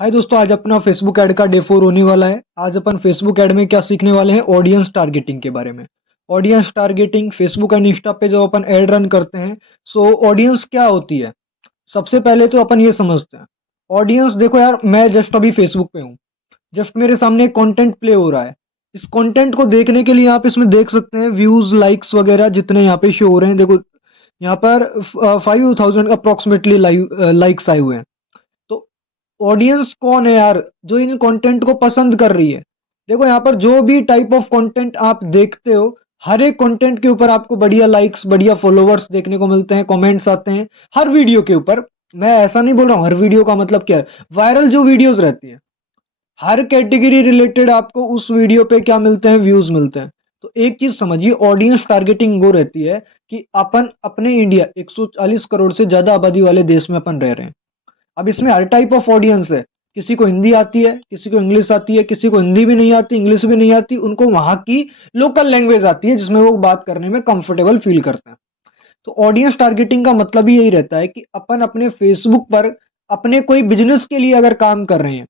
हाय दोस्तों, आज अपना फेसबुक ऐड का डे 4 होने वाला है। आज अपन फेसबुक ऐड में क्या सीखने वाले हैं, ऑडियंस टारगेटिंग के बारे में। Audience targeting Facebook and Insta पे जो अपन ऐड रन करते हैं, सो ऑडियंस क्या होती है। सबसे पहले तो अपन ये समझते हैं। ऑडियंस देखो यार, मैं जस्ट अभी फेसबुक पे हूँ। जस्ट मेरे सामने कंटेंट प्ले हो रहा है। इस कंटेंट को देखने के लिए आप इसमें देख सकते हैं व्यूज, लाइक्स वगैरह जितने यहाँ पे शो हो रहे हैं। देखो यहाँ पर 5,000 अप्रोक्सीमेटली लाइक्स आए हुए हैं। तो ऑडियंस कौन है यार, जो इन कंटेंट को पसंद कर रही है। देखो यहाँ पर जो भी टाइप ऑफ कंटेंट आप देखते हो, हर एक कंटेंट के ऊपर आपको बढ़िया लाइक्स, बढ़िया फॉलोवर्स देखने को मिलते हैं, कमेंट्स आते हैं हर वीडियो के ऊपर। मैं ऐसा नहीं बोल रहा हूँ हर वीडियो का मतलब क्या है, वायरल जो वीडियोस रहती है, हर कैटेगरी रिलेटेड आपको उस वीडियो पे क्या मिलते हैं, व्यूज मिलते हैं। तो एक चीज समझिए, ऑडियंस टारगेटिंग वो रहती है कि अपन अपने इंडिया 140 करोड़ से ज्यादा आबादी वाले देश में अपन रह रहे हैं। अब इसमें हर टाइप ऑफ ऑडियंस है। किसी को हिंदी आती है, किसी को इंग्लिश आती है, किसी को हिंदी भी नहीं आती, इंग्लिश भी नहीं आती, उनको वहां की लोकल लैंग्वेज आती है जिसमें वो बात करने में कंफर्टेबल फील करते हैं। तो ऑडियंस टारगेटिंग का मतलब ही यही रहता है कि अपन अपने फेसबुक पर अपने कोई बिजनेस के लिए अगर काम कर रहे हैं।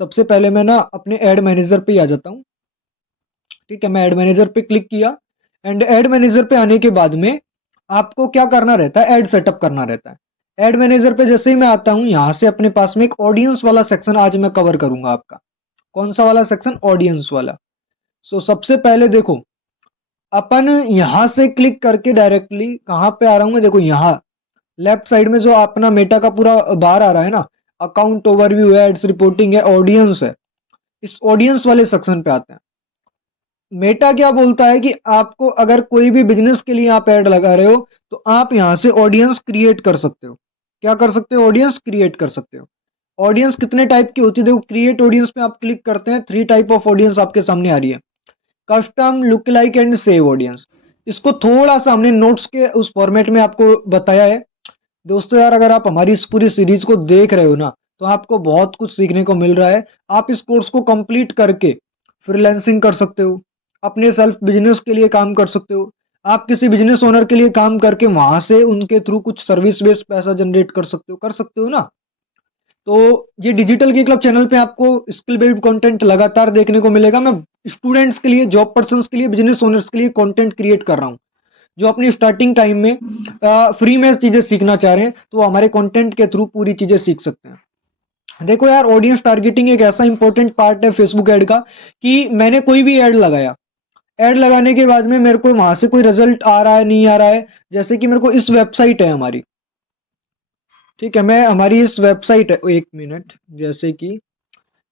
सबसे पहले मैं ना अपने एड मैनेजर पे ही आ जाता हूँ। ठीक है, मैं एड मैनेजर पे क्लिक किया। एंड एड मैनेजर पे आने के बाद में आपको क्या करना रहता है, एड सेटअप करना रहता है। एड मैनेजर पे जैसे ही मैं आता हूं, यहां से अपने पास में एक ऑडियंस वाला सेक्शन आज मैं कवर करूंगा आपका। कौन सा वाला सेक्शन, ऑडियंस वाला। सो सबसे पहले देखो, अपन यहां से क्लिक करके डायरेक्टली कहां पे आ रहा हूं मैं, देखो यहां लेफ्ट साइड में जो अपना मेटा का पूरा बार आ रहा है ना, अकाउंट ओवरव्यू है, एड्स रिपोर्टिंग है, ऑडियंस है। इस ऑडियंस वाले सेक्शन पे आते हैं। मेटा क्या बोलता है कि आपको अगर कोई भी बिजनेस के लिए आप ऐड लगा रहे हो, तो आप यहां से ऑडियंस क्रिएट कर सकते हो। क्या कर सकते हो, ऑडियंस क्रिएट कर सकते हो। ऑडियंस कितने टाइप की होती है, देखो क्रिएट ऑडियंस पे आप क्लिक करते हैं, 3 टाइप ऑफ ऑडियंस आपके सामने आ रही है। Custom, look like and save audience. इसको थोड़ा सा हमने नोट्स के उस फॉर्मेट में आपको बताया है। दोस्तों यार, अगर आप हमारी इस पूरी सीरीज को देख रहे हो ना, तो आपको बहुत कुछ सीखने को मिल रहा है। आप इस कोर्स को कंप्लीट करके फ्रीलांसिंग कर सकते हो, अपने सेल्फ बिजनेस के लिए काम कर सकते हो। आप किसी बिजनेस ओनर के लिए काम करके वहां से उनके थ्रू कुछ सर्विस बेस्ड पैसा जनरेट कर सकते हो ना। तो ये डिजिटल की क्लब चैनल पे आपको स्किल बेस्ड कंटेंट लगातार देखने को मिलेगा। मैं स्टूडेंट्स के लिए, जॉब पर्सन्स के लिए, बिजनेस ओनर्स के लिए कंटेंट क्रिएट कर रहा हूँ, जो अपनी स्टार्टिंग टाइम में फ्री में चीजें सीखना चाह रहे हैं, तो वो हमारे कंटेंट के थ्रू पूरी चीजें सीख सकते हैं। देखो यार, ऑडियंस टारगेटिंग एक ऐसा इंपॉर्टेंट पार्ट है फेसबुक ऐड का कि मैंने कोई भी ऐड लगाया, ऐड लगाने के बाद में मेरे को वहां से कोई रिजल्ट आ रहा है, नहीं आ रहा है। जैसे कि मेरे को इस वेबसाइट है हमारी, ठीक है, मैं हमारी इस वेबसाइट है, एक मिनट, जैसे कि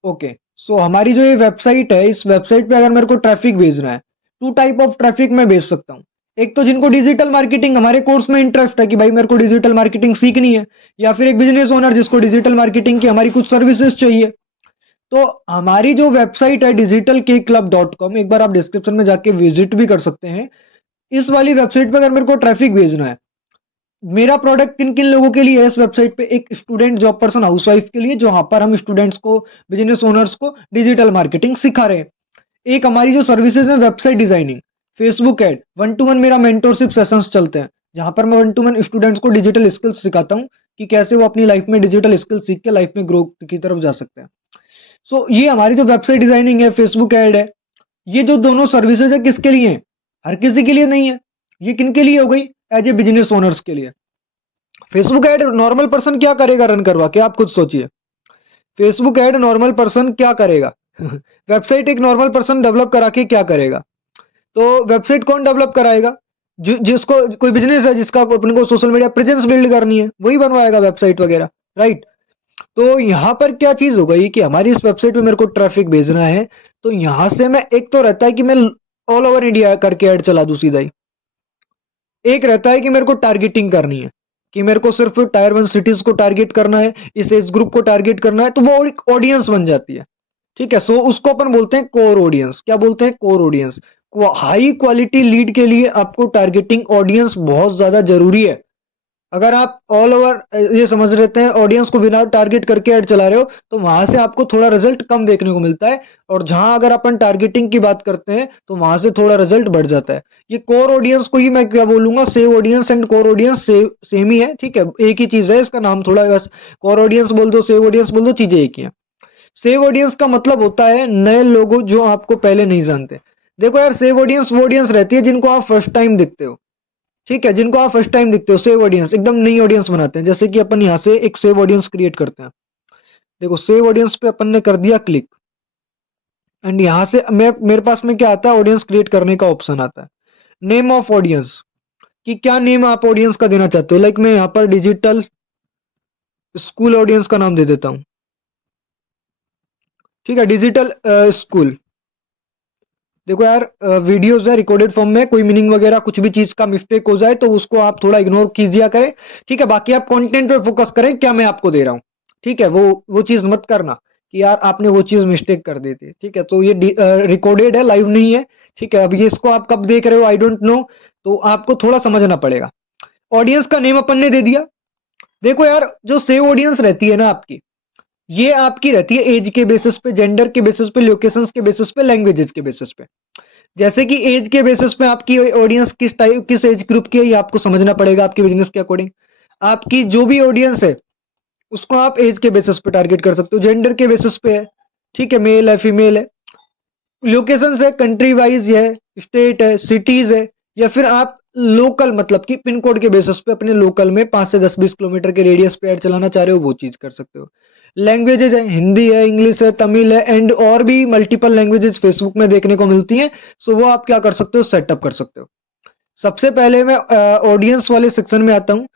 ओके। सो हमारी जो ये वेबसाइट है, इस वेबसाइट पे अगर मेरे को ट्रैफिक भेजना है, 2 टाइप ऑफ ट्रैफिक मैं भेज सकता हूँ। एक तो जिनको डिजिटल मार्केटिंग हमारे कोर्स में इंटरेस्ट है कि भाई मेरे को डिजिटल मार्केटिंग सीखनी है, या फिर एक बिजनेस ओनर जिसको डिजिटल मार्केटिंग की हमारी कुछ सर्विसेज चाहिए। तो हमारी जो वेबसाइट है digitalkclub.com, एक बार आप डिस्क्रिप्शन में जाके विजिट भी कर सकते हैं। इस वाली वेबसाइट पे अगर मेरे को ट्रैफिक भेजना है, मेरा प्रोडक्ट किन किन लोगों के लिए है इस वेबसाइट पे, एक स्टूडेंट, जॉब पर्सन, हाउसवाइफ के लिए, जहां पर हम स्टूडेंट्स को, बिजनेस ओनर्स को डिजिटल मार्केटिंग सिखा रहे हैं। एक हमारी जो सर्विसेज है, website designing, Facebook ad, 1-to-1 मेरा मेंटोरशिप सेशंस चलते हैं, जहां पर मैं 1-to-1 स्टूडेंट्स को डिजिटल स्किल्स सिखाता हूं कि कैसे वो अपनी लाइफ में डिजिटल स्किल सीख के लाइफ में ग्रोथ की तरफ जा सकते हैं। सो ये हमारी जो वेबसाइट डिजाइनिंग है, फेसबुक एड है, ये जो दोनों सर्विसेज है किसके लिए है, हर किसी के लिए नहीं है। ये किन के लिए हो गई, एज ए बिजनेस ओनर्स के लिए। फेसबुक ऐड नॉर्मल पर्सन क्या करेगा रन करवा के, आप खुद सोचिए। फेसबुक ऐड नॉर्मल पर्सन क्या करेगा वेबसाइट एक नॉर्मल पर्सन डेवलप करा के क्या करेगा। तो वेबसाइट कौन डेवलप कराएगा, जिसको कोई बिजनेस है, जिसका अपने को सोशल मीडिया प्रेजेंस बिल्ड करनी है, वही बनवाएगा वेबसाइट वगैरह, राइट। तो यहाँ पर क्या चीज हो गई कि हमारी इस वेबसाइट पे मेरे को ट्रैफिक भेजना है, तो यहां से मैं, एक तो रहता है कि मैं ऑल ओवर इंडिया करके ऐड चला दूं सीधा ही। एक रहता है कि मेरे को टारगेटिंग करनी है, कि मेरे को सिर्फ टायर 1 सिटीज को टारगेट करना है, इस एज ग्रुप को टारगेट करना है, तो वो एक ऑडियंस बन जाती है। ठीक है, सो उसको अपन बोलते हैं कोर ऑडियंस। क्या बोलते हैं, core audience. High quality lead के लिए आपको टारगेटिंग ऑडियंस बहुत ज्यादा जरूरी है। अगर आप ऑल ओवर ये समझ लेते हैं ऑडियंस को बिना टारगेट करके ऐड चला रहे हो, तो वहां से आपको थोड़ा रिजल्ट कम देखने को मिलता है। और जहां अगर अपन टारगेटिंग की बात करते हैं, तो वहां से थोड़ा रिजल्ट बढ़ जाता है। ये कोर ऑडियंस को ही मैं क्या बोलूंगा, save audience and core audience same ही है, ठीक है, एक ही चीज है, इसका नाम थोड़ा बस, कोर ऑडियंस बोल दो, सेव ऑडियंस बोल दो, चीजें एक ही है। सेव ऑडियंस का मतलब होता है नए लोगों जो आपको पहले नहीं जानते। देखो यार, सेव ऑडियंस वो ऑडियंस रहती है जिनको आप फर्स्ट टाइम दिखते हो, ठीक है, जिनको आप फर्स्ट टाइम दिखते हो। सेव ऑडियंस एकदम नई ऑडियंस बनाते हैं। जैसे कि अपन यहाँ से एक सेव ऑडियंस क्रिएट करते हैं। देखो सेव ऑडियंस पे अपन ने कर दिया क्लिक, एंड यहाँ से मैं मेरे पास में क्या आता है, ऑडियंस क्रिएट करने का ऑप्शन आता है। नेम ऑफ ऑडियंस, कि क्या नेम आप ऑडियंस का देना चाहते हो। लाइक मैं यहाँ पर डिजिटल स्कूल ऑडियंस का नाम दे देता हूँ, ठीक है, डिजिटल स्कूल। देखो यार, वीडियोस है रिकॉर्डेड फॉर्म में, कोई मीनिंग वगैरह कुछ भी चीज का मिस्टेक हो जाए तो उसको आप थोड़ा इग्नोर कीजिए करें, ठीक है। बाकी आप कंटेंट पे फोकस करें, क्या मैं आपको दे रहा हूँ, ठीक है। वो चीज मत करना कि यार आपने वो चीज मिस्टेक कर दी थी, ठीक है। तो ये रिकॉर्डेड है, लाइव नहीं है, ठीक है। अब ये इसको आप कब देख रहे हो आई डोंट नो, तो आपको थोड़ा समझना पड़ेगा। ऑडियंस का नेम अपन ने दे दिया। देखो यार, जो सेव ऑडियंस रहती है ना आपकी, ये आपकी रहती है एज के बेसिस पे, जेंडर के बेसिस पे, लोकेशंस के बेसिस पे, लैंग्वेजेस के बेसिस पे। जैसे कि एज के बेसिस पे आपकी ऑडियंस किस टाइप, किस एज ग्रुप की है, ये आपको समझना पड़ेगा आपके बिजनेस के अकॉर्डिंग। आपकी जो भी ऑडियंस है उसको आप एज के बेसिस पे टारगेट कर सकते हो, जेंडर के बेसिस पे है, ठीक है, मेल है फीमेल है, लोकेशन है कंट्री वाइज है, स्टेट है, सिटीज है, या फिर आप लोकल मतलब कि पिन कोड के बेसिस पे अपने लोकल में 5 से 10-20 किलोमीटर के रेडियस पे ऐड चलाना चाह रहे हो, वो चीज कर सकते हो। लैंग्वेजेज है, हिंदी है, इंग्लिश है, तमिल है, एंड और भी मल्टीपल लैंग्वेजेस फेसबुक में देखने को मिलती हैं। सो वो आप क्या कर सकते हो, सेटअप कर सकते हो। सबसे पहले मैं ऑडियंस वाले सेक्शन में आता हूँ।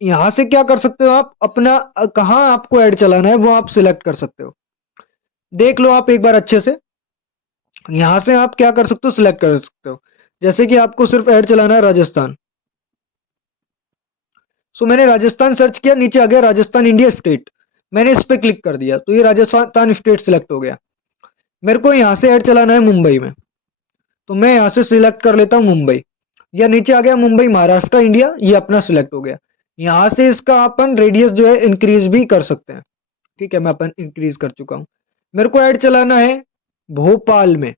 यहाँ से क्या कर सकते हो, आप अपना कहाँ आपको ऐड चलाना है वो आप सिलेक्ट कर सकते हो। देख लो आप एक बार अच्छे से, यहां से आप क्या कर सकते हो, सिलेक्ट कर सकते हो। जैसे कि आपको सिर्फ ऐड चलाना है राजस्थान, सो मैंने राजस्थान सर्च किया, नीचे आ गया राजस्थान इंडिया स्टेट। मैंने इस पे क्लिक कर दिया तो ये राजस्थान स्टेट सिलेक्ट हो गया। मेरे को यहाँ से ऐड चलाना है मुंबई में, तो मैं यहाँ से सिलेक्ट कर लेता हूँ मुंबई, या नीचे आ गया मुंबई महाराष्ट्र इंडिया, ये अपना सिलेक्ट हो गया। यहाँ से इसका अपन रेडियस जो है इंक्रीज भी कर सकते हैं, ठीक है, मैं अपन इंक्रीज कर चुका हूँ। मेरे को ऐड चलाना है भोपाल में।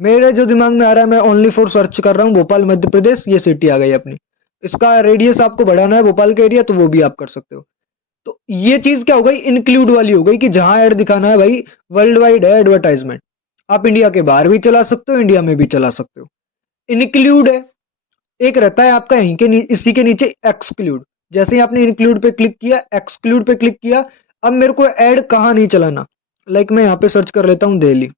मेरे जो दिमाग में आ रहा है, मैं ओनली फॉर सर्च कर रहा हूँ भोपाल मध्य प्रदेश, ये सिटी आ गई अपनी। इसका रेडियस आपको बढ़ाना है भोपाल का एरिया, तो वो भी आप कर सकते हो। तो ये चीज क्या हो गई, इंक्लूड वाली हो गई, कि जहां ऐड दिखाना है भाई वर्ल्ड वाइड है एडवर्टाइजमेंट। आप इंडिया के बाहर भी चला सकते हो, इंडिया में भी चला सकते हो। इंक्लूड है, एक रहता है आपका यहीं के इसी के नीचे एक्सक्लूड। जैसे ही आपने इंक्लूड पे क्लिक किया, एक्सक्लूड पे क्लिक किया, अब मेरे को ऐड कहाँ नहीं चलाना। लाइक मैं यहाँ पे सर्च कर लेता हूँ दिल्ली।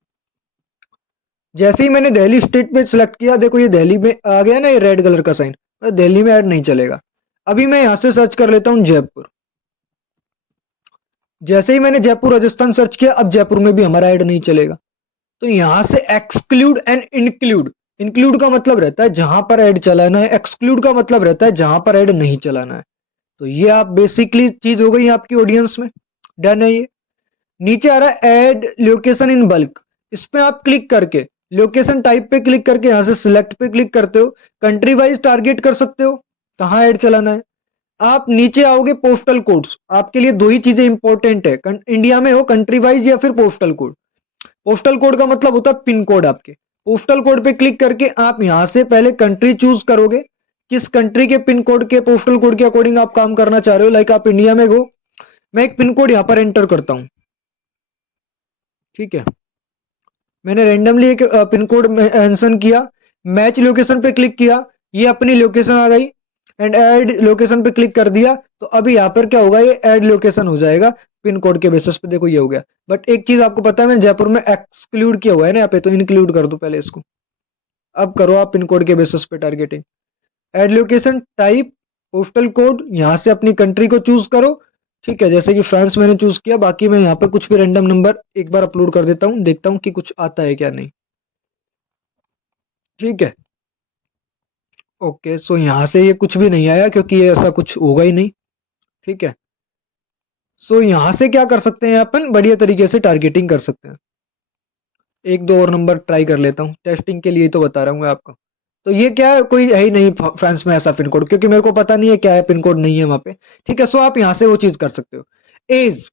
जैसे ही मैंने दिल्ली स्टेट पे सिलेक्ट किया, देखो ये दिल्ली में आ गया ना, ये रेड कलर का साइन, दिल्ली में ऐड नहीं चलेगा। अभी मैं यहां से सर्च कर लेता हूं जयपुर। जैसे ही मैंने जयपुर राजस्थान सर्च किया, अब जयपुर में भी हमारा ऐड नहीं चलेगा। तो यहां से एक्सक्लूड एंड इंक्लूड, इंक्लूड का मतलब रहता है जहां पर ऐड चलाना है, एक्सक्लूड का मतलब रहता है जहां पर ऐड नहीं चलाना है। तो ये आप बेसिकली चीज हो गई आपकी ऑडियंस में, डन है ये। नीचे आ रहा है ऐड लोकेशन इन बल्क, इस पे आप क्लिक करके लोकेशन टाइप पे क्लिक करके यहां से सिलेक्ट पे क्लिक करते हो, कंट्री वाइज टारगेट कर सकते हो कहां ऐड चलाना है। आप नीचे आओगे पोस्टल कोड्स, आपके लिए दो ही चीजें इंपॉर्टेंट है, इंडिया में हो कंट्री वाइज या फिर पोस्टल कोड। पोस्टल कोड का मतलब होता है पिन कोड आपके। पोस्टल कोड पे क्लिक करके आप यहां से पहले कंट्री चूज करोगे, किस कंट्री के पिन कोड के पोस्टल कोड के अकॉर्डिंग आप काम करना चाह रहे हो। लाइक आप इंडिया में हो, मैं एक पिन कोड यहां पर एंटर करता हूं, ठीक है। मैंने रेंडमली एक पिन कोड मेंशन किया, मैच लोकेशन पे क्लिक किया, ये अपनी लोकेशन आ गई, एंड ऐड लोकेशन पे क्लिक कर दिया। तो अभी यहाँ पर क्या होगा, ये ऐड लोकेशन हो जाएगा पिन कोड के बेसिस पे। देखो ये हो गया, बट एक चीज आपको पता है, मैंने जयपुर में एक्सक्लूड किया हुआ है ना यहाँ पे, तो इंक्लूड कर दो पहले इसको। अब करो आप पिन कोड के बेसिस पे targeting, add location type postal code, यहाँ से अपनी कंट्री को चूज करो, ठीक है। जैसे कि फ्रांस मैंने चूज किया, बाकी मैं यहाँ पे कुछ भी रैंडम नंबर एक बार अपलोड कर देता हूँ, देखता हूँ कि कुछ आता है क्या नहीं, ठीक है। ओके, सो यहाँ से ये कुछ भी नहीं आया क्योंकि ये ऐसा कुछ होगा ही नहीं, ठीक है। सो यहाँ से क्या कर सकते हैं, अपन बढ़िया तरीके से टारगेटिंग कर सकते हैं। एक दो और नंबर ट्राई कर लेता हूँ, टेस्टिंग के लिए ही तो बता रहा हूँ मैं आपको। तो ये क्या है, कोई है ही नहीं फ्रांस में ऐसा पिन कोड, क्योंकि मेरे को पता नहीं है क्या है, पिन कोड नहीं है वहां पे, ठीक है। सो आप यहाँ से वो चीज कर सकते हो। एज,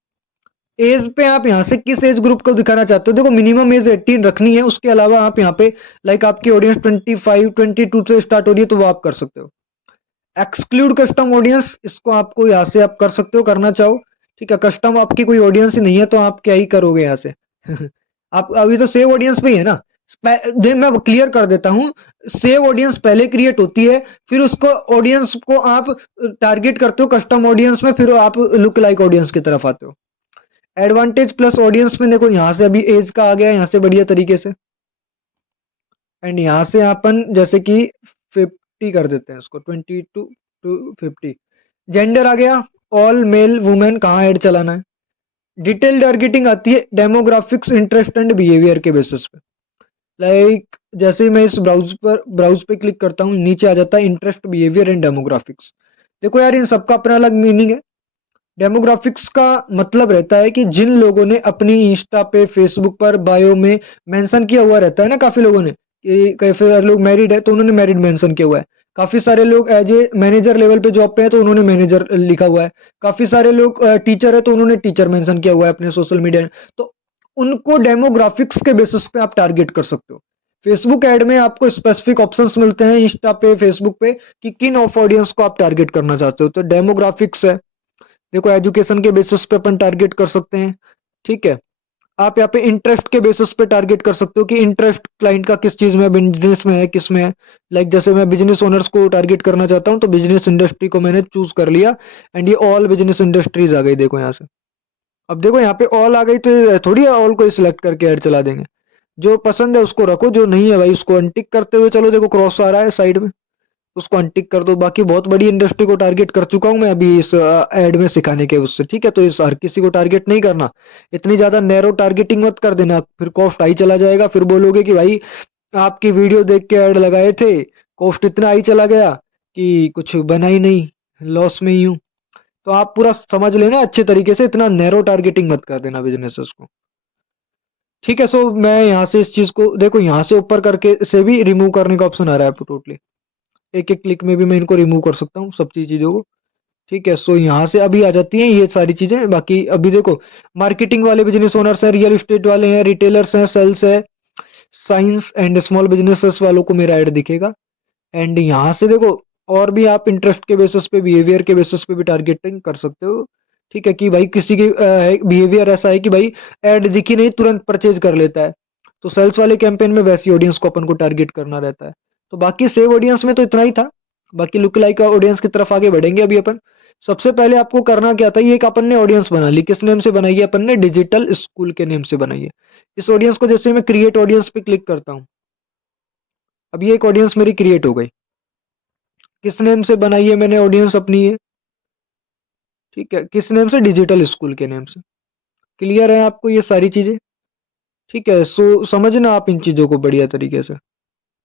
एज पे आप यहाँ से किस एज ग्रुप को दिखाना चाहते हो। देखो मिनिमम एज 18 रखनी है, उसके अलावा आप यहाँ पे लाइक आपकी ऑडियंस 25-22 से स्टार्ट हो रही है तो वो आप कर सकते हो। एक्सक्लूड कस्टम ऑडियंस, इसको आपको यहाँ से आप कर सकते हो, करना चाहो, ठीक है, कस्टम आपकी कोई ऑडियंस ही नहीं है तो आप क्या ही करोगे यहाँ से। आप अभी तो सेव ऑडियंस पे ही है ना। मैं क्लियर कर देता हूँ। सेव ऑडियंस पहले क्रिएट होती है, फिर उसको ऑडियंस को आप टारगेट करते हो कस्टम ऑडियंस में, फिर आप लुक लाइक ऑडियंस की तरफ आते हो। एडवांटेज प्लस ऑडियंस में देखो यहाँ से अभी एज का आ गया यहाँ से बढ़िया तरीके से। एंड यहाँ से अपन जैसे कि 50 कर देते हैं इसको, 22 to 50। जेंडर आ गया, ऑल मेल वुमेन, कहाँ ऐड चलाना है। डिटेल टारगेटिंग आती है डेमोग्राफिक्स इंटरेस्ट एंड बिहेवियर के बेसिस पे। लाइक जैसे ही मैं इस ब्राउज पे क्लिक करता हूँ, नीचे आ जाता है इंटरेस्ट बिहेवियर एंड डेमोग्राफिक्स। देखो यार इन सबका अपना अलग मीनिंग है। डेमोग्राफिक्स का मतलब रहता है कि जिन लोगों ने अपनी इंस्टा पे फेसबुक पर बायो में मेंशन किया हुआ रहता है ना, काफी लोगों ने कि काफी सारे लोग मैरिड है तो उन्होंने मैरिड मेंशन किया हुआ है। काफी सारे लोग एज ए मैनेजर लेवल पे जॉब पे है तो उन्होंने मैनेजर लिखा हुआ है। काफी सारे लोग टीचर है तो उन्होंने टीचर मेंशन किया हुआ है अपने सोशल मीडिया में। तो उनको डेमोग्राफिक्स के बेसिस पे आप टारगेट कर सकते हो। फेसबुक ऐड में आपको स्पेसिफिक ऑप्शंस मिलते हैं इंस्टा पे फेसबुक पे कि किन ऑफ ऑडियंस को आप टारगेट करना चाहते हो। तो डेमोग्राफिक्स है। देखो एजुकेशन के बेसिस पे अपन टारगेट कर सकते हैं। ठीक है, आप यहाँ पे इंटरेस्ट के बेसिस पे टारगेट कर सकते हो कि इंटरेस्ट क्लाइंट का किस चीज में, बिजनेस में है, किस में है। लाइक जैसे मैं बिजनेस ओनर्स को टारगेट करना चाहता हूँ तो बिजनेस इंडस्ट्री को मैंने चूज कर लिया। एंड ये ऑल बिजनेस इंडस्ट्रीज आ गई देखो यहाँ से। अब देखो यहाँ पे ऑल आ गई तो ये थोड़ी ऑल को सिलेक्ट करके ऐड चला देंगे। जो पसंद है उसको रखो, जो नहीं है भाई उसको अनटिक करते हुए चलो। देखो क्रॉस आ रहा है साइड में, उसको अनटिक कर दो। बाकी बहुत बड़ी इंडस्ट्री को टारगेट कर चुका हूं मैं अभी इस एड में सिखाने के उससे। ठीक है, तो इस हर किसी को टारगेट नहीं करना। इतनी ज्यादा नैरो टारगेटिंग मत कर देना, फिर कॉस्ट आई चला जाएगा। फिर बोलोगे कि भाई आपकी वीडियो देख के ऐड लगाए थे, कॉस्ट इतना आई चला गया कि कुछ बना ही नहीं, लॉस में ही हूं। तो आप पूरा समझ लेना अच्छे तरीके से, इतना नैरो टारगेटिंग मत कर देना बिजनेसेस को। ठीक है, सो मैं यहाँ से इस चीज को देखो, यहाँ से ऊपर करके से भी रिमूव करने का ऑप्शन आ रहा है टोटली। एक एक क्लिक में भी मैं इनको रिमूव कर सकता हूँ सब चीजों को। ठीक है, सो यहाँ से अभी आ जाती हैं ये सारी चीजें। बाकी अभी देखो मार्केटिंग वाले बिजनेस ओनर्स हैं, रियल एस्टेट वाले हैं, रिटेलर्स हैं, सेल्स है, साइंस एंड स्मॉल बिजनेसेस वालों को मेरा ऐड दिखेगा। एंड यहाँ से देखो और भी आप इंटरेस्ट के बेसिस पे, बिहेवियर के बेसिस पे भी टारगेटिंग कर सकते हो। ठीक है, कि भाई किसी की बिहेवियर ऐसा है कि भाई ऐड दिखी नहीं तुरंत परचेज कर लेता है, तो सेल्स वाले कैंपेन में वैसी ऑडियंस को अपन को टारगेट करना रहता है। तो बाकी सेव ऑडियंस में तो इतना ही था। बाकी लुक लाइक ऑडियंस की तरफ आगे बढ़ेंगे अभी अपन। सबसे पहले आपको करना क्या था, ये एक अपन ने ऑडियंस बना ली। किस नेम से बनाई है अपन ने? डिजिटल स्कूल के नेम से बनाई है। इस ऑडियंस को जैसे मैं क्रिएट ऑडियंस पे क्लिक करता हूँ, अब ये एक ऑडियंस मेरी क्रिएट हो गई। किस नेम से बनाई है मैंने ऑडियंस अपनी ये? ठीक है, किस नेम से? डिजिटल स्कूल के नेम से। क्लियर है आपको ये सारी चीजें? ठीक है, सो समझना आप इन चीजों को बढ़िया तरीके से।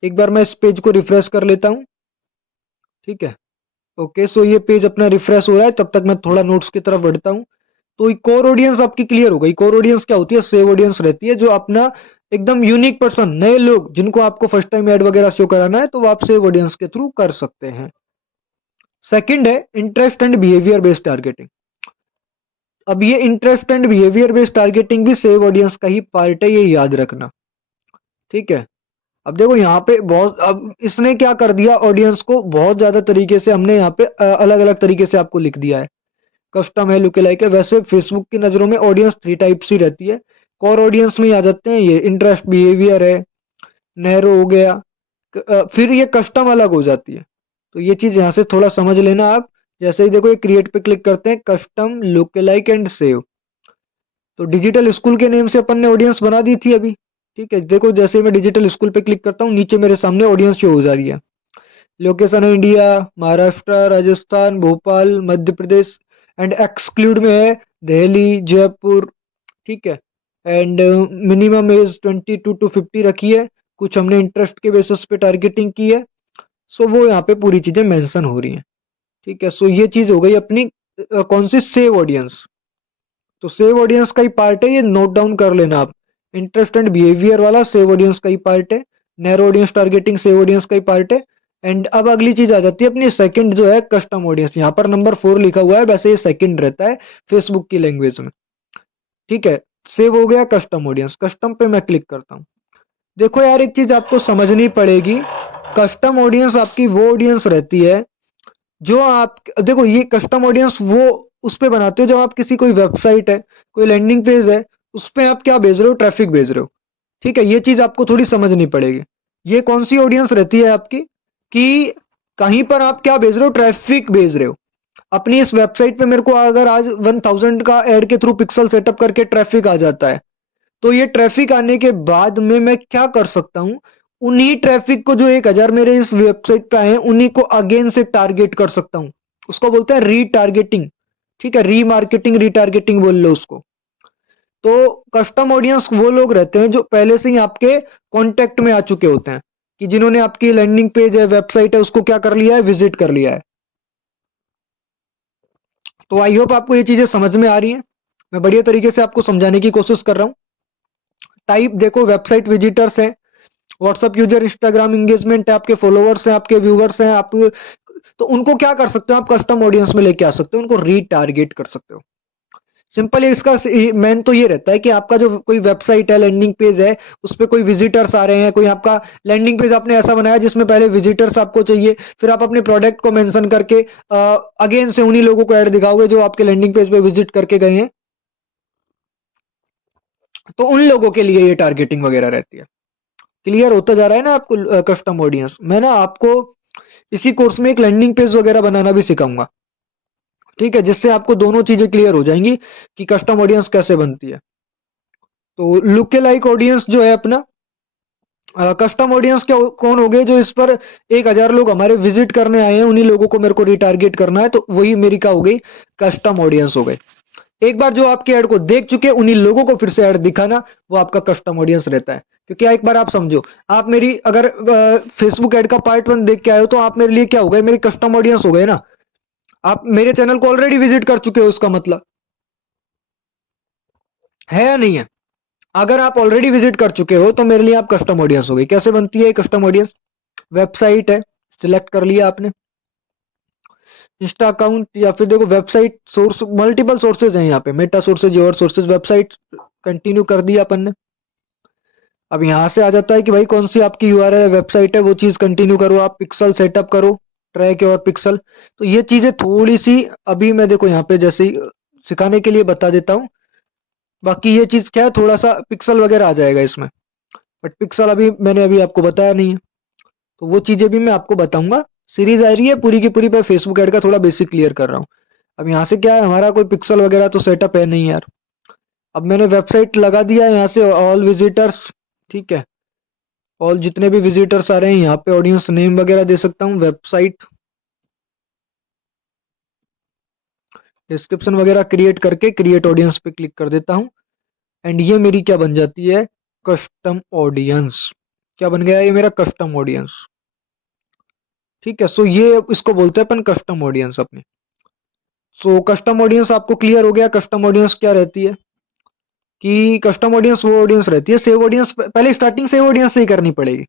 एक बार मैं इस पेज को रिफ्रेश कर लेता हूँ। ठीक है, ओके, सो ये पेज अपना रिफ्रेश हो रहा है, तब तक मैं थोड़ा नोट्स की तरफ बढ़ता हूँ। तो कोर ऑडियंस आपकी क्लियर हो गई। कोर ऑडियंस क्या होती है? सेव ऑडियंस रहती है, जो अपना एकदम यूनिक पर्सन, नए लोग जिनको आपको फर्स्ट टाइम ऐड वगैरह शो कराना है तो वो आप सेव ऑडियंस के थ्रू कर सकते हैं। सेकंड है interest and behaviour based targeting. अब ये interest and behaviour based targeting भी सेव ऑडियंस का ही पार्ट है, ये याद रखना। ठीक है, अब देखो यहाँ पे बहुत, अब इसने क्या कर दिया, ऑडियंस को बहुत ज्यादा तरीके से हमने यहाँ पे अलग अलग तरीके से आपको लिख दिया है। कस्टम है, लुक लाइक है। वैसे फेसबुक की नजरों में ऑडियंस 3 टाइप्स ही रहती है। कोर ऑडियंस में आ जाते हैं ये इंटरेस्ट बिहेवियर है, नैरो हो गया, फिर ये कस्टम अलग हो जाती है। तो ये चीज यहाँ से थोड़ा समझ लेना आप। जैसे ही देखो ये क्रिएट पे क्लिक करते हैं, custom, look like and save. तो डिजिटल स्कूल के नेम से अपन ने ऑडियंस बना दी थी अभी। ठीक है, देखो जैसे मैं डिजिटल स्कूल पे क्लिक करता हूँ, नीचे मेरे सामने ऑडियंस शो हो जा रही है। लोकेशन है India, Maharashtra, Rajasthan, Bhopal, Madhya Pradesh. And exclude में है दिल्ली, जयपुर। ठीक है, एंड मिनिमम एज 22 to 50 रखी है। कुछ हमने इंटरेस्ट के बेसिस पे टारगेटिंग की है। सो वो यहाँ पे पूरी चीजें मेंशन हो रही हैं। ठीक है, सो ये चीज हो गई अपनी कौन सी? Save audience. तो सेव ऑडियंस का ही पार्ट है ये, नोट डाउन कर लेना आप। इंटरेस्ट एंड बिहेवियर वाला सेव ऑडियंस का ही पार्ट है। Narrow audience targeting save audience का ही पार्ट है। एंड अब अगली चीज आ जाती है अपनी सेकंड, जो है कस्टम ऑडियंस। यहाँ पर नंबर 4 लिखा हुआ है, वैसे ये सेकंड रहता है फेसबुक की लैंग्वेज में। ठीक है, सेव हो गया कस्टम ऑडियंस। कस्टम पे मैं क्लिक करता हूँ। देखो यार एक चीज आपको समझनी पड़ेगी, कस्टम ऑडियंस आपकी वो ऑडियंस रहती है जो आप, देखो ये कस्टम ऑडियंस वो उस पे बनाते हो जब आप किसी कोई वेबसाइट है, कोई लैंडिंग पेज है, उस पे आप क्या भेज रहे हो, ट्रैफिक भेज रहे हो। ठीक है, ये चीज आपको थोड़ी समझनी पड़ेगी। ये कौन सी ऑडियंस रहती है आपकी, कि कहीं पर आप क्या भेज रहे हो, ट्रैफिक भेज रहे हो। अपनी इस वेबसाइट पे मेरे को अगर आज 1000 का एड के थ्रू पिक्सल सेटअप करके ट्रैफिक आ जाता है, तो ये ट्रैफिक आने के बाद में मैं क्या कर सकता हूं, उन्हीं ट्रैफिक को जो 1000 मेरे इस वेबसाइट पे आए हैं उन्हीं को अगेन से टारगेट कर सकता हूं। उसको बोलते हैं रीटारगेटिंग। ठीक है, रीमार्केटिंग, रीटारगेटिंग बोल लो उसको। तो कस्टम ऑडियंस वो लोग रहते हैं जो पहले से ही आपके कांटेक्ट में आ चुके होते हैं, कि जिन्होंने आपकी लैंडिंग पेज है, वेबसाइट है, उसको क्या कर लिया है, विजिट कर लिया है। तो आई होप आपको ये चीजें समझ में आ रही हैं। मैं बढ़िया तरीके से आपको समझाने की कोशिश कर रहा हूं। टाइप देखो, वेबसाइट विजिटर्स हैं, व्हाट्सएप यूजर, इंस्टाग्राम एंगेजमेंट है, आपके फॉलोवर्स हैं, आपके व्यूवर्स हैं, आप तो उनको क्या कर सकते हो, आप कस्टम ऑडियंस में लेके आ सकते हो, उनको रीटारगेट कर सकते हो। सिंपल इसका मेन तो ये रहता है कि आपका जो कोई वेबसाइट है, लैंडिंग पेज है, उस पर कोई विजिटर्स आ रहे हैं, कोई आपका लैंडिंग पेज आपने ऐसा बनाया जिसमें पहले विजिटर्स आपको चाहिए, फिर आप अपने प्रोडक्ट को मेंशन करके अगेन से उन्हीं लोगों को ऐड दिखाओगे जो आपके लैंडिंग पेज पे विजिट करके गए हैं। तो उन लोगों के लिए ये टारगेटिंग वगैरह रहती है। क्लियर होता जा रहा है ना आपको कस्टम ऑडियंस। मैं ना आपको इसी कोर्स में एक लैंडिंग पेज वगैरह बनाना भी सिखाऊंगा। ठीक है, जिससे आपको दोनों चीजें क्लियर हो जाएंगी कि कस्टम ऑडियंस कैसे बनती है। तो लुक लाइक ऑडियंस जो है अपना, कस्टम ऑडियंस क्या कौन हो गए, जो इस पर 1000 लोग हमारे विजिट करने आए हैं, उन्हीं लोगों को मेरे को रिटारगेट करना है, तो वही मेरी क्या हो गई, कस्टम ऑडियंस हो गए। एक बार जो आपके ऐड को देख चुके उन्हीं लोगों को फिर से ऐड दिखाना, वो आपका कस्टम ऑडियंस रहता है। क्योंकि एक बार आप समझो, आप मेरी अगर फेसबुक ऐड का पार्ट 1 देख के आए हो, तो आप मेरे लिए क्या हो गए, मेरी कस्टम ऑडियंस हो गए ना। आप मेरे चैनल को ऑलरेडी विजिट कर चुके हो, उसका मतलब है या नहीं है। अगर आप ऑलरेडी विजिट कर चुके हो तो मेरे लिए आप कस्टम ऑडियंस हो गई। कैसे बनती है कस्टम ऑडियंस, वेबसाइट है, सिलेक्ट कर लिया आपने, इंस्टा अकाउंट, या फिर देखो वेबसाइट सोर्स, मल्टीपल सोर्सेज हैं यहाँ पे, मेटा सोर्सेज और सोर्सेज, वेबसाइट कंटिन्यू कर दिया अपन ने। अब यहाँ से आ जाता है कि भाई कौन सी आपकी यूआरएल वेबसाइट है, वो चीज कंटिन्यू करो, आप पिक्सल सेटअप करो, ट्रैक और पिक्सल। तो ये चीजें थोड़ी सी अभी मैं देखो यहाँ पे जैसे ही सिखाने के लिए बता देता हूँ। बाकी ये चीज क्या है, थोड़ा सा पिक्सल वगैरह आ जाएगा इसमें, बट पिक्सल अभी मैंने अभी आपको बताया नहीं है। तो वो चीजें भी मैं आपको बताऊंगा। सीरीज आ रही है पूरी की पूरी, पर फेसबुक ऐड का थोड़ा बेसिक क्लियर कर रहा हूँ। अब यहाँ से क्या है, हमारा कोई पिक्सल वगैरह तो सेटअप है नहीं यार। अब मैंने वेबसाइट लगा दिया है, यहाँ से ऑल विजिटर्स। ठीक है, ऑल जितने भी विजिटर्स आ रहे हैं, यहाँ पे ऑडियंस नेम वगैरह दे सकता हूँ, वेबसाइट डिस्क्रिप्शन वगैरह क्रिएट करके क्रिएट ऑडियंस पे क्लिक कर देता हूँ। एंड ये मेरी क्या बन जाती है, कस्टम ऑडियंस। क्या बन गया ये मेरा कस्टम ऑडियंस। ठीक है, सो ये इसको बोलते हैं अपन कस्टम ऑडियंस अपने। सो कस्टम ऑडियंस आपको क्लियर हो गया, कस्टम ऑडियंस क्या रहती है, कि कस्टम ऑडियंस वो ऑडियंस रहती है, सेव ऑडियंस पहले स्टार्टिंग सेव ऑडियंस से ही करनी पड़ेगी।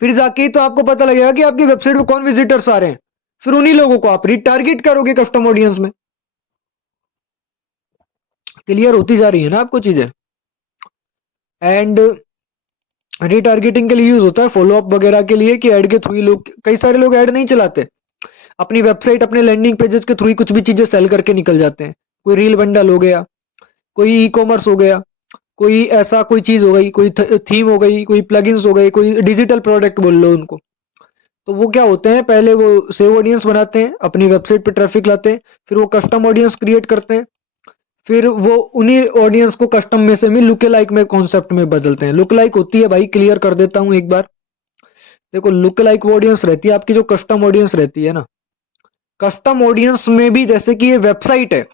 फिर जाके ही तो आपको पता लगेगा कि आपकी वेबसाइट पे कौन विजिटर्स आ रहे हैं, फिर उन्हीं लोगों को आप रिटारगेट करोगे कस्टम ऑडियंस में। क्लियर होती जा रही है ना आपको चीजें। एंड रिटारगेटिंग के लिए यूज होता है फॉलो अप वगैरह के लिए, कि ऐड के थ्रू लोग, कई सारे लोग ऐड नहीं चलाते, अपनी वेबसाइट अपने लैंडिंग पेजेस के थ्रू ही कुछ भी चीजें सेल करके निकल जाते हैं। कोई रील बंडल हो गया, कोई ई कॉमर्स हो गया, कोई ऐसा कोई चीज हो गई, कोई थीम हो गई, कोई प्लगइन्स हो गए, कोई डिजिटल प्रोडक्ट बोल लो उनको। तो वो क्या होते हैं, पहले वो सेव ऑडियंस बनाते हैं, अपनी वेबसाइट पे ट्रैफिक लाते हैं, फिर वो कस्टम ऑडियंस क्रिएट करते हैं, फिर वो उन्हीं ऑडियंस को कस्टम में से भी लुक लाइक में कॉन्सेप्ट में बदलते हैं। लुक लाइक होती है भाई, क्लियर कर देता हूं एक बार। देखो लुक लाइक वो ऑडियंस रहती है आपकी जो कस्टम ऑडियंस रहती है ना। कस्टम ऑडियंस में भी जैसे कि ये वेबसाइट है,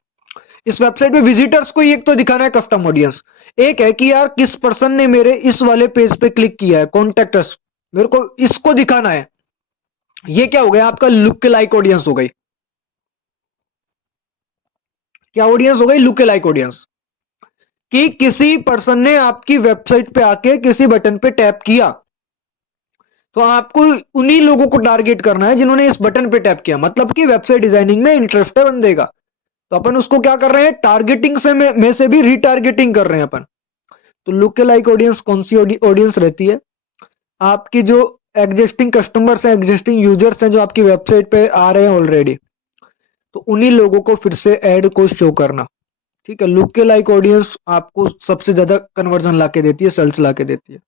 इस वेबसाइट पे विजिटर्स को ही एक तो दिखाना है कस्टम ऑडियंस। एक है कि यार किस पर्सन ने मेरे इस वाले पेज पे क्लिक किया है, कॉन्टेक्ट अस, मेरे को इसको दिखाना है। ये क्या हो गया, आपका लुक लाइक ऑडियंस हो गई। क्या ऑडियंस हो गई, लुक लाइक ऑडियंस। कि किसी पर्सन ने आपकी वेबसाइट पे आके किसी बटन पे टैप किया, तो आपको उन्हीं लोगों को टारगेट करना है जिन्होंने इस बटन पे टैप किया, मतलब कि वेबसाइट डिजाइनिंग में इंटरेस्ट है बंदे का। तो अपन उसको क्या कर रहे हैं, टारगेटिंग से में से भी रीटारगेटिंग कर रहे हैं अपन। तो लुक लाइक ऑडियंस कौन सी ऑडियंस रहती है, आपकी जो एग्जिस्टिंग कस्टमर्स हैं, एग्जिस्टिंग यूजर्स हैं, जो आपकी वेबसाइट पे आ रहे हैं ऑलरेडी, तो उन्हीं लोगों को फिर से ऐड को शो करना। ठीक है, लुक के लाइक ऑडियंस आपको सबसे ज्यादा कन्वर्जन लाके देती है, सेल्स लाके देती है।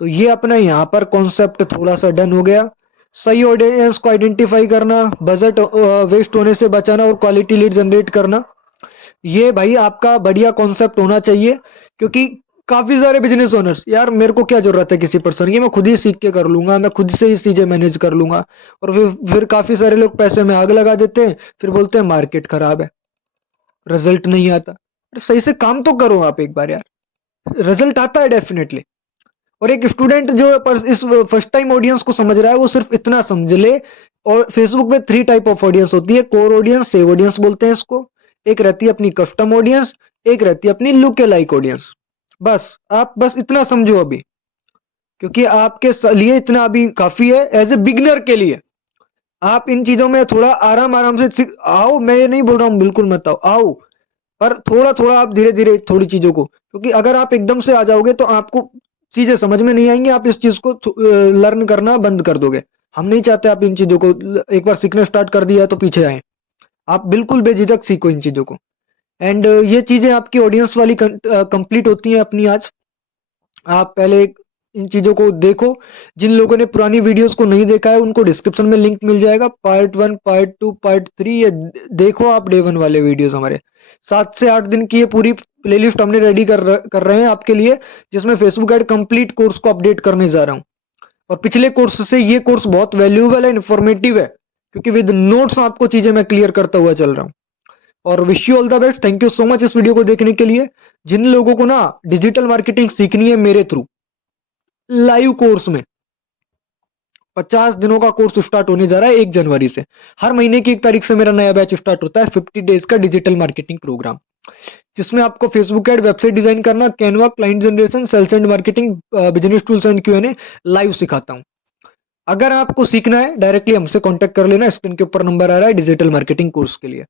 तो ये अपना यहाँ पर कॉन्सेप्ट थोड़ा सा डन हो गया। सही ऑडियंस को आइडेंटिफाई करना, बजट वेस्ट होने से बचाना और क्वालिटी लीड जनरेट करना, ये भाई आपका बढ़िया कॉन्सेप्ट होना चाहिए। क्योंकि काफी सारे बिजनेस ओनर्स, यार मेरे को क्या जरूरत है किसी पर्सन की, मैं खुद ही सीख के कर लूंगा, मैं खुद से ही चीजें मैनेज कर लूंगा। और फिर काफी सारे लोग पैसे में आग लगा देते हैं, फिर बोलते हैं मार्केट खराब है, रिजल्ट नहीं आता। अरे सही से काम तो करो आप एक बार यार, रिजल्ट आता है डेफिनेटली। और एक स्टूडेंट जो इस फर्स्ट टाइम ऑडियंस को समझ रहा है, वो सिर्फ इतना समझ ले। और फेसबुक में 3 टाइप ऑफ ऑडियंस होती है, कोर ऑडियंस, सेव ऑडियंस बोलते हैं इसको। एक रहती है अपनी कस्टम ऑडियंस, एक रहती है अपनी लुक लाइक ऑडियंस। बस आप बस इतना समझो अभी, क्योंकि आपके लिए इतना अभी काफी है एज ए बिगनर के लिए। आप इन चीजों में थोड़ा आराम आराम से आओ, मैं ये नहीं बोल रहा हूं बिल्कुल मत आओ, पर थोड़ा थोड़ा आप धीरे धीरे थोड़ी चीजों को, क्योंकि अगर आप एकदम से आ जाओगे तो आपको चीजें समझ में नहीं आएंगी, आप इस चीज को लर्न करना बंद कर दोगे। हम नहीं चाहते आप इन चीजों को एक बार सीखना स्टार्ट कर दिया तो पीछे आए। आप बिल्कुल बेझिझक सीखो इन चीजों को। एंड ये चीजें आपकी ऑडियंस वाली कंप्लीट होती हैं अपनी आज। आप पहले इन चीजों को देखो। जिन लोगों ने पुरानी वीडियोस को नहीं देखा है, उनको डिस्क्रिप्शन में लिंक मिल जाएगा, पार्ट 1, पार्ट 2, पार्ट 3, ये देखो आप डे 1 वाले वीडियोस हमारे। 7 से 8 दिन की ये पूरी प्लेलिस्ट हमने रेडी कर रहे हैं आपके लिए, जिसमें फेसबुक एड कंप्लीट कोर्स को अपडेट करने जा रहा हूँ। और पिछले कोर्स से ये कोर्स बहुत वैल्यूएबल है, इंफॉर्मेटिव है, क्योंकि विद नोट्स आपको चीजें मैं क्लियर करता हुआ चल रहा हूँ। और wish you all the best. Thank you so much इस वीडियो को देखने के लिए। जिन लोगों को ना डिजिटल मार्केटिंग सीखनी है मेरे थ्रू लाइव कोर्स में, 50 दिनों का कोर्स स्टार्ट होने जा रहा है 1 जनवरी से। हर महीने की 1 तारीख से मेरा नया बैच स्टार्ट होता है, 50 डेज का डिजिटल मार्केटिंग प्रोग्राम, जिसमें आपको फेसबुक एड, वेबसाइट डिजाइन करना, Canva, client generation, sales and marketing, business tools and Q&A live सिखाता हूं। अगर आपको सीखना है डायरेक्टली हमसे कांटेक्ट कर लेना, स्क्रीन के ऊपर नंबर आ रहा है डिजिटल मार्केटिंग कोर्स के लिए।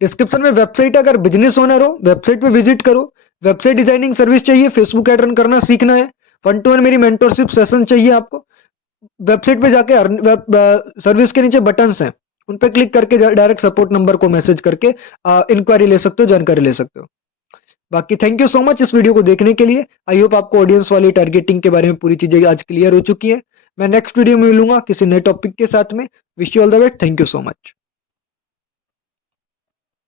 डिस्क्रिप्शन में वेबसाइट, अगर बिजनेस ओनर हो वेबसाइट पे विजिट करो। वेबसाइट डिजाइनिंग सर्विस चाहिए, फेसबुक एड रन करना सीखना है, 1 to 1 मेरी मेंटरशिप सेशन चाहिए आपको, वेबसाइट पे जाके सर्विस के नीचे बटन्स हैं, उन पे क्लिक करके डायरेक्ट सपोर्ट नंबर को मैसेज करके इंक्वायरी ले सकते हो, जानकारी ले सकते हो। बाकी थैंक यू सो मच इस वीडियो को देखने के लिए। आई होप आपको ऑडियंस वाली टारगेटिंग के बारे में पूरी चीजें आज क्लियर हो चुकी है। मैं नेक्स्ट वीडियो में मिलूंगा किसी नए टॉपिक के साथ में। Wish you all the best. Thank you so much.